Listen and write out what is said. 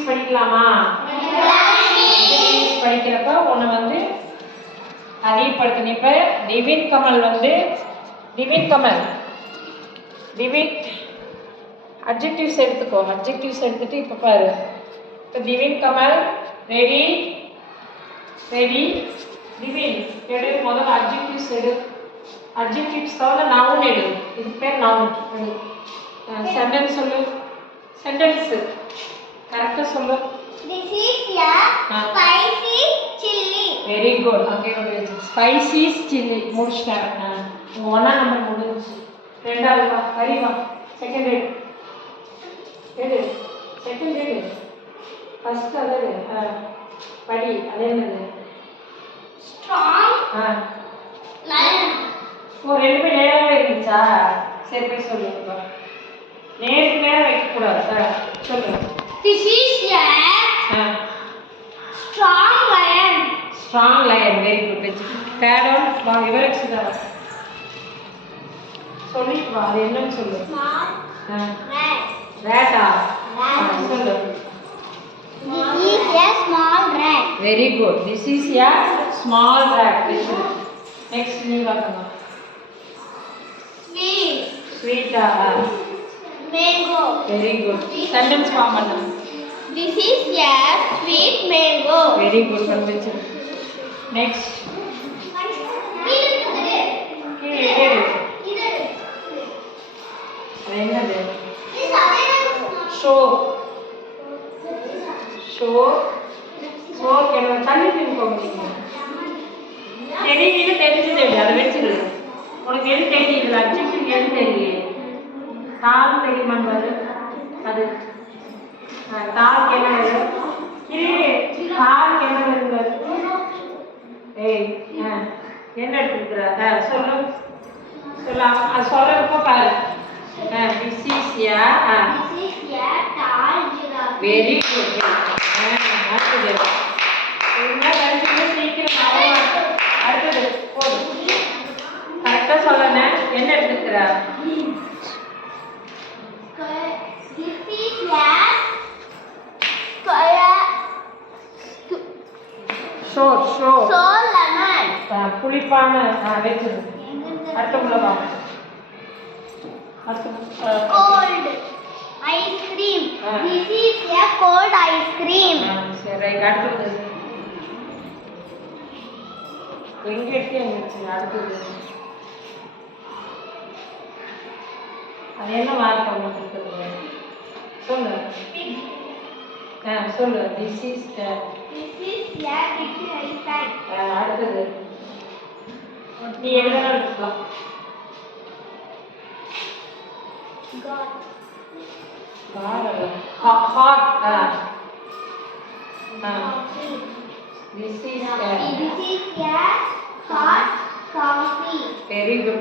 English படிக்கலாமா? English படிக்கிறப்ப உன்னை வந்து அறிவுப்படுத்தணும். இப்போ திவின் கமல் வந்து திவின் அட்ஜெக்டிவ்ஸ் எடுத்துக்கோ. அட்ஜெக்டிவ்ஸ் எடுத்துட்டு இப்போ பாரு. இப்போ திவின் கமல் ரெடி திவின் எடு. முதல்ல அட்ஜெக்டிவ்ஸ் எடு. அட்ஜெக்டிவ்ஸ் தவிர நவுன் எடு. இது பேர் நவுன் எடு. சென்டென்ஸ் சொல்லு. சென்டென்ஸ் கரெக்டாக சொல்லு. This is a spicy chili. Very good. Okay, spicy chili. முடிச்சிட்டேன். ஒன்றா நம்பர் முடிஞ்சிச்சு. ரெண்டாவது வா. சரி வா. செகண்ட் எடு. செகண்ட் எடு. ஃபர்ஸ்ட் அது படி. அதே என்னது? Strong lion. ஓ, ரெண்டுமே நேராகவே இருந்துச்சா? சரி போய் சொல்லுங்க. நேருக்கு நேரம் வைக்கக்கூடாது. சொல்லு. This is a strong lion. Strong lion. Very good. Third one. வா விவரிச்சு தர. சொல்லிட்டு வா. அது என்னன்னு சொல்லு. Small rat. Rat-ஆ? சொல்லு. This is a small rat. Very good. This is a small rat. Next நீ வாங்க. Sweet-ஆ? Mango. Very good. Sentence form பண்ணு. This is a sweet mango. Very good. பண்ணிச்சு. Next. என்னது? Show. என்ன தண்ணி தீர்க்கோங்க. தெரியுது தெரிஞ்சது. அதை வச்சிரு. உனக்கு எது தெரியுது? அட்ஜெக்டிவ் எது தெரியல? தால் தெரியுமான்னு பாரு. அது தாலுக்கு என்ன வரும்? தாலுக்கு என்ன வருது? ஏய் என்ன எடுத்துக்கிற? சொல்லு. அது சொல்றப்போ பாரு. This is a tall giraffe. very good. அடுத்தது சீக்கிரம் அடுத்தது போடு. கரெக்டாக சொல்லணும். என்ன எடுத்துக்கிற? புளிப்பான வச்சு அடுத்தவங்கள வா. Cold ice cream. This is a cold ice cream. சரி ரைட். அடுத்தது எங்க எடுத்து அடுத்தது அது என்ன வார்த்தை உங்களுக்கு இருக்குது? சொல்லு. சொல்லு. This is a big ice. அடுத்தது நீ எழுதலாம் எடுத்துக்கலாம். Hot. This is a hot coffee. Very good.